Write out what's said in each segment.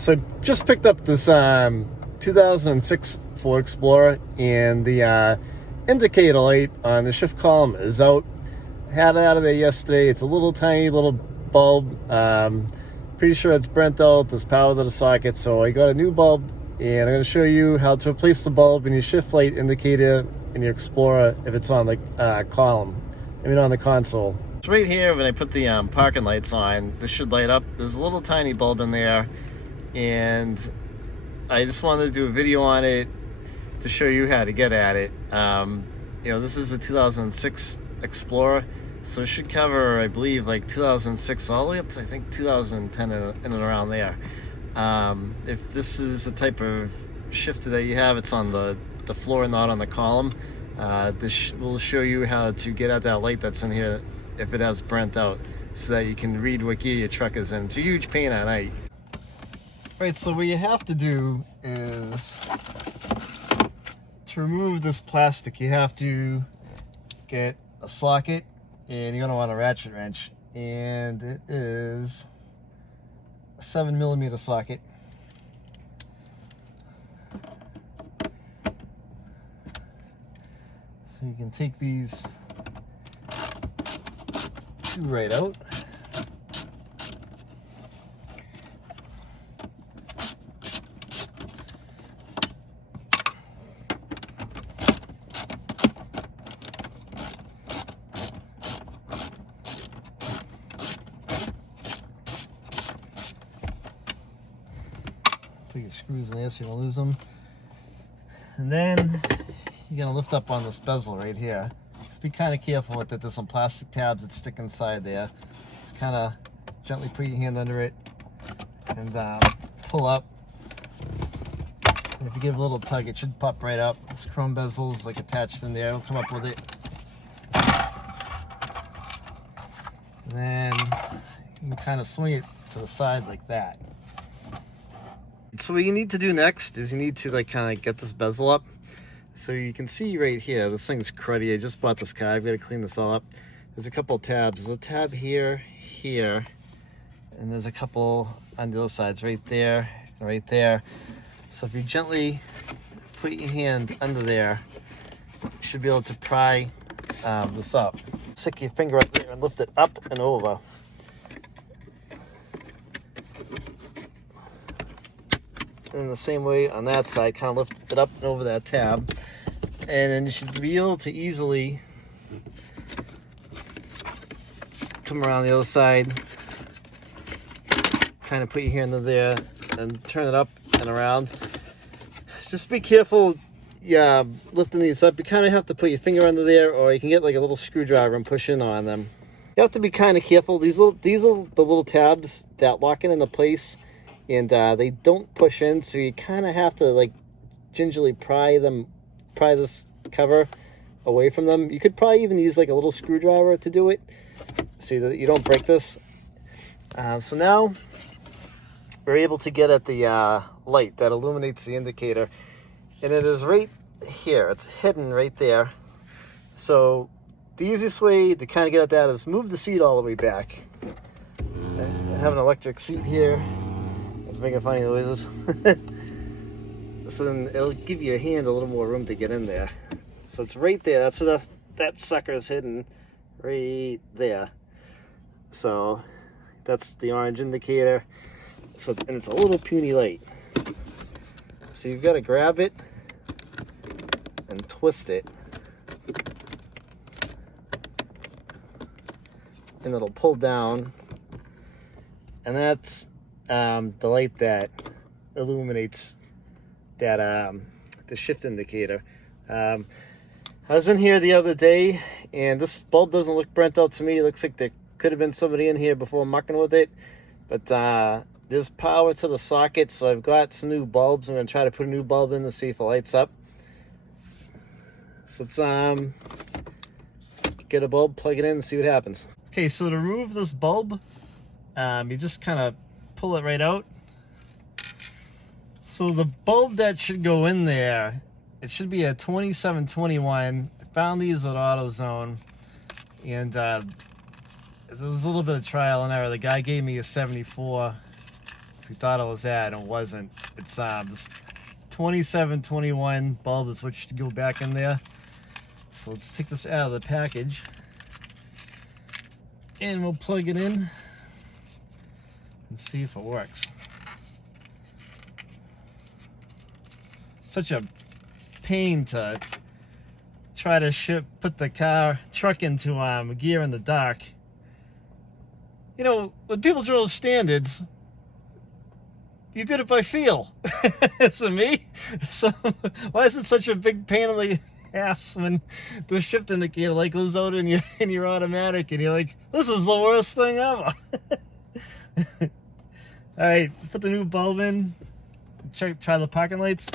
So I just picked up this 2006 Ford Explorer, and the indicator light on the shift column is out. Had it out of there yesterday. It's a little tiny little bulb. Pretty sure it's burnt out. There's power to the socket, so I got a new bulb, and I'm going to show you how to replace the bulb in your shift light indicator in your Explorer if it's on the column. On the console. It's right here. When I put the parking lights on, this should light up. There's a little tiny bulb in there, and I just wanted to do a video on it to show you how to get at it. This is a 2006 Explorer, so it should cover, I believe, like 2006 all the way up to I think 2010 in and around there. If this is the type of shifter that you have, it's on the floor, not on the column. This will show you how to get at that light that's in here if it has burnt out, so that you can read what gear your truck is in. It's a huge pain at night. Alright, so what you have to do is, to remove this plastic, you have to get a socket, and you're going to want a ratchet wrench, and it is a 7mm socket. So you can take these two right out. Put your screws in there so you don't lose them. And then you're going to lift up on this bezel right here. Just be kind of careful with it. There's some plastic tabs that stick inside there. Just kind of gently put your hand under it and pull up. And if you give it a little tug, it should pop right up. This chrome bezel's like attached in there. It'll come up with it. And then you can kind of swing it to the side like that. So what you need to do next is you need to kind of get this bezel up. So you can see right here, this thing's cruddy. I just bought this car. I've got to clean this all up. There's a couple tabs. There's a tab here, and there's a couple on the other sides, right there, and right there. So if you gently put your hand under there, you should be able to pry this up. Stick your finger up there and lift it up and over. And the same way on that side, kind of lift it up and over that tab. And then you should be able to easily come around the other side, kind of put your hand in there and turn it up and around. Just be careful lifting these up. You kind of have to put your finger under there, or you can get like a little screwdriver and push in on them. You have to be kind of careful. These are the little tabs that lock it into place, and they don't push in, so you kind of have to gingerly pry this cover away from them. You could probably even use like a little screwdriver to do it, so that you don't break this. So now we're able to get at the light that illuminates the indicator, and it is right here. It's hidden right there. So the easiest way to kind of get at that is move the seat all the way back. I have an electric seat here. It's making funny noises. So then it'll give your hand a little more room to get in there. So it's right there. That sucker's hidden right there. So that's the orange indicator. And it's a little puny light. So you've got to grab it and twist it, and it'll pull down. And that's the light that illuminates that the shift indicator. I was in here the other day, and this bulb doesn't look burnt out to me. It looks like there could have been somebody in here before mucking with it, but there's power to the socket, so I've got some new bulbs. I'm going to try to put a new bulb in to see if it lights up. So let's get a bulb, plug it in, and see what happens. Okay, so to remove this bulb, you just kind of pull it right out. So the bulb that should go in there, it should be a 2721. I found these at AutoZone, and there was a little bit of trial and error. The guy gave me a 74. It's We thought it was that, and it wasn't. It's this 2721 bulb is what should go back in there. So let's take this out of the package, and we'll plug it in and see if it works. Such a pain to try to put the truck into gear in the dark. You know, when people drove standards, you did it by feel. So me? So why is it such a big pain in the ass when the shift indicator light goes out in your automatic and you're like, this is the worst thing ever. Alright, put the new bulb in. Try the parking lights.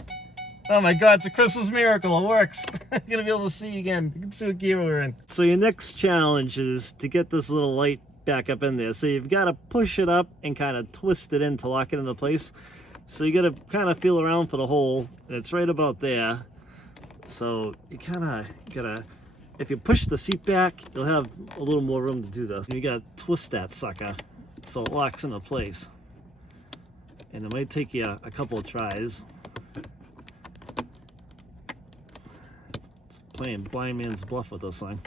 Oh my god, it's a Christmas miracle. It works. I'm gonna be able to see again. You can see what gear we're in. So your next challenge is to get this little light back up in there. So you've got to push it up and kind of twist it in to lock it into place. So you got to kind of feel around for the hole, and it's right about there. So you kind of gotta, if you push the seat back, you'll have a little more room to do this. You gotta twist that sucker so it locks into place. And it might take you a couple of tries. It's playing blind man's bluff with this thing.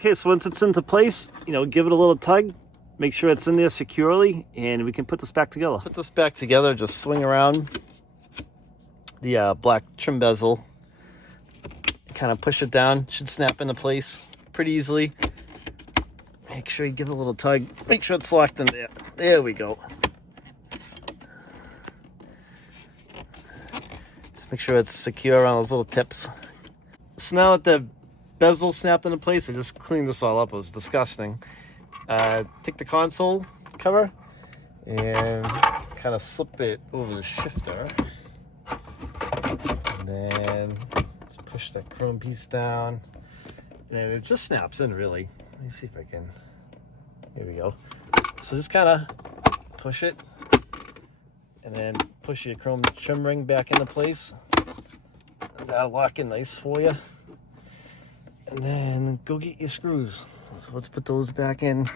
Okay, so once it's into place, you know, give it a little tug, make sure it's in there securely, and we can put this back together. Put this back together, just swing around the black trim bezel, kind of push it down, should snap into place pretty easily. Make sure you give it a little tug, make sure it's locked in there. There we go. Just make sure it's secure around those little tips. So now that the bezel snapped into place, I just cleaned this all up. It was disgusting. Take the console cover and kind of slip it over the shifter. And then let's push that chrome piece down. And it just snaps in, really. Let me see if I can. Here we go. So just kind of push it. And then push your chrome trim ring back into place. And that'll lock in nice for you. And then go get your screws. So let's put those back in.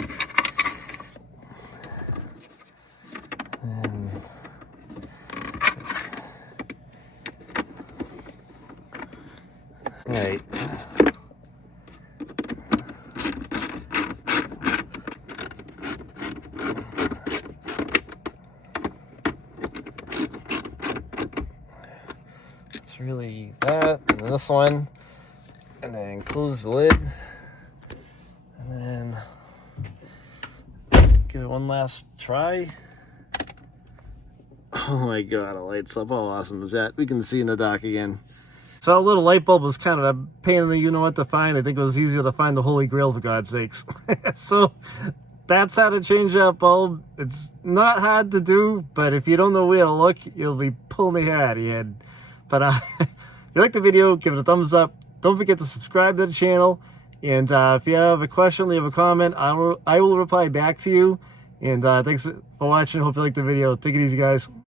And all right. It's really that, and then this one. And then close the lid, and then give it one last try. Oh my god, it lights up. How awesome is that? We can see in the dark again. So a little light bulb was kind of a pain in the you-know-what to find. I think it was easier to find the Holy Grail, for God's sakes. So that's how to change that bulb. It's not hard to do, but if you don't know where to look, you'll be pulling the hair out of your head. But if you like the video, give it a thumbs up. Don't forget to subscribe to the channel, and if you have a question, leave a comment. I will reply back to you. And thanks for watching. Hope you liked the video. Take it easy, guys.